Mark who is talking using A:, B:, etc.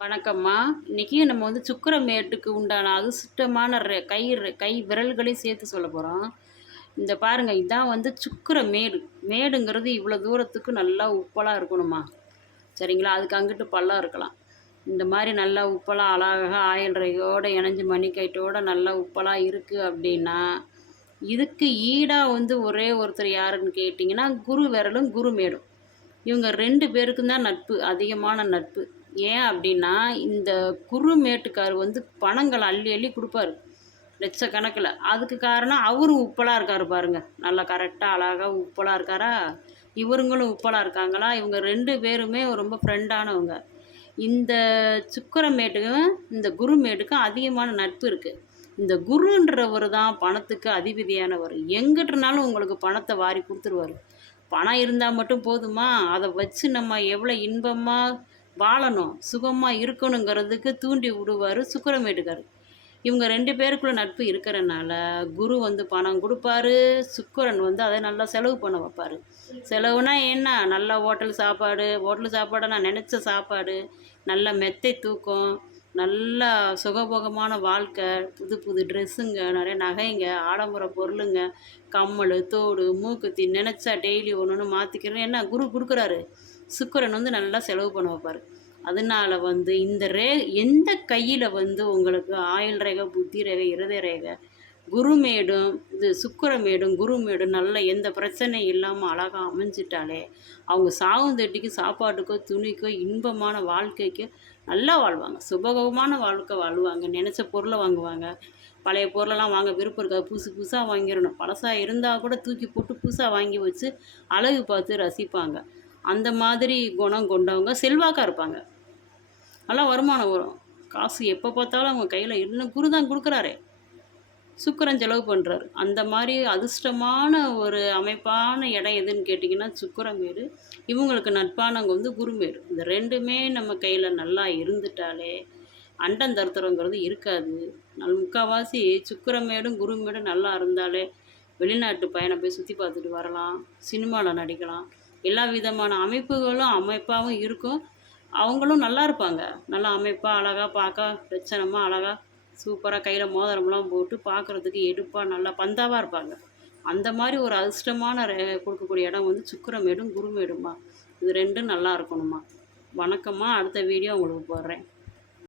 A: வணக்கம்மா. இன்றைக்கி நம்ம வந்து சுக்கரமேட்டுக்கு உண்டான அதிர்ஷ்டமான ரெ கை கை விரல்களையும் சேர்த்து சொல்ல போகிறோம் இந்த பாருங்கள் இதான் வந்து சுக்கர மேடு மேடுங்கிறது இவ்வளோ தூரத்துக்கு நல்லா உப்பலாக இருக்கணுமா? சரிங்களா? அதுக்கு அங்கிட்டு பள்ளம் இருக்கலாம். இந்த மாதிரி நல்லா உப்பலாக அழகாக ஆயில் ரேகையோடு இணைஞ்சு மணிக்கைட்டோடு நல்லா உப்பலாக இருக்குது அப்படின்னா இதுக்கு ஈடாக வந்து ஒரே ஒருத்தர் யாருன்னு கேட்டிங்கன்னா குரு விரலும் குரு மேடும். இவங்க ரெண்டு பேருக்கும் தான் நட்பு அதிகமான நட்பு. ஏன் அப்படின்னா இந்த குறு மேட்டுக்கார் வந்து பணங்களை அள்ளி அள்ளி கொடுப்பாரு. லட்சக்கணக்கில் அதுக்கு காரணம் அவரும் உப்பலாக இருக்காரு பாருங்கள் நல்லா கரெக்டாக அழகாக உப்பலாக இருக்காரா? இவருங்களும் உப்பலாக இருக்காங்களா? இவங்க ரெண்டு பேருமே ரொம்ப ஃப்ரெண்டானவங்க இந்த சுக்கரமேட்டுக்கும் இந்த குருமேட்டுக்கும் அதிகமான நட்பு இருக்குது இந்த குருன்றவர் தான் பணத்துக்கு அதிபதியானவர். எங்கிட்டனாலும் உங்களுக்கு பணத்தை வாரி கொடுத்துருவாரு. பணம் இருந்தால் மட்டும் போதுமா? அதை வச்சு நம்ம எவ்வளோ இன்பமாக வாழணும். சுகமாக இருக்கணுங்கிறதுக்கு தூண்டி விடுவார் சுக்கரமேட்டுக்கார் இவங்க ரெண்டு பேருக்குள்ள நட்பு இருக்கிறனால குரு வந்து பணம் கொடுப்பாரு சுக்கரன் வந்து அதை நல்லா செலவு பண்ண வைப்பார். செலவுனா என்ன? நல்ல ஹோட்டல் சாப்பாடு. ஹோட்டல் சாப்பாடு நான் நினச்ச சாப்பாடு. நல்ல மெத்தை தூக்கம். நல்ல சுகபோகமான வாழ்க்கை புது புது ட்ரெஸ்ஸுங்க நிறைய நகைங்க ஆடம்பர பொருளுங்க கம்மல் தோடு மூக்குத்தி நினச்சா டெய்லி ஒன்று ஒன்று மாற்றிக்கிறேன் என்ன குரு கொடுக்குறாரு. சுக்கிரன் வந்து நல்லா செலவு பண்ண வைப்பார் அதனால வந்து இந்த ரே எந்த கையில் வந்து உங்களுக்கு ஆயுள் ரேகை புத்தி ரேகை இருதய ரேகை குருமேடும் இது சுக்கரமேடும் குருமேடும் நல்ல எந்த பிரச்சனையும் இல்லாமல் அழகாக அமைஞ்சிட்டாலே அவங்க சாவுந்தட்டிக்கு சாப்பாட்டுக்கோ துணிக்கோ இன்பமான வாழ்க்கைக்கோ நல்லா வாழ்வாங்க. சுபகமான வாழ்க்கை வாழ்வாங்க. நினச்ச பொருளை வாங்குவாங்க. பழைய பொருளெல்லாம் வாங்க விருப்பம் இருக்காது. புதுசு புதுசாக வாங்கிடணும். பழசாக இருந்தால் கூட தூக்கி போட்டு புதுசாக வாங்கி வச்சு அழகு பார்த்து ரசிப்பாங்க. அந்த மாதிரி குணம் கொண்டவங்க செல்வாக்காக இருப்பாங்க. நல்லா வருமானம் வரும். காசு எப்போ பார்த்தாலும் அவங்க கையில் இன்னும் குரு தான் கொடுக்குறாரே. சுக்கிரன் செலவு பண்ணுறாரு அந்த மாதிரி அதிர்ஷ்டமான ஒரு அமைப்பான இடம் எதுன்னு கேட்டிங்கன்னா சுக்கிரமேடு. இவங்களுக்கு நட்பானவங்க வந்து குருமேடு. இந்த ரெண்டுமே நம்ம கையில் நல்லா இருந்துட்டாலே அண்டம் தருத்தரங்கிறது இருக்காது. நல் முக்கால்வாசி சுக்கிரமேடும் குருமேடும் நல்லா இருந்தாலே வெளிநாட்டு பயணம் போய் சுற்றி பார்த்துட்டு வரலாம் சினிமாவில் நடிக்கலாம். எல்லா விதமான அமைப்புகளும் அமைப்பாகவும் இருக்கும். அவங்களும் நல்லா இருப்பாங்க. நல்லா அமைப்பாக அழகாக பார்க்க லட்சணமாக அழகாக சூப்பராக கையில் மோதிரம்லாம் போட்டு பார்க்குறதுக்கு எடுப்பாக நல்லா பந்தாவாக இருப்பாங்க. அந்த மாதிரி ஒரு அதிர்ஷ்டமான ரே- கொடுக்கக்கூடிய இடம் வந்து சுக்கிரமேடும் குருமேடுமா இது ரெண்டும் நல்லா இருக்கணுமா வணக்கம்மா. அடுத்த வீடியோ உங்களுக்கு போடுறேன்.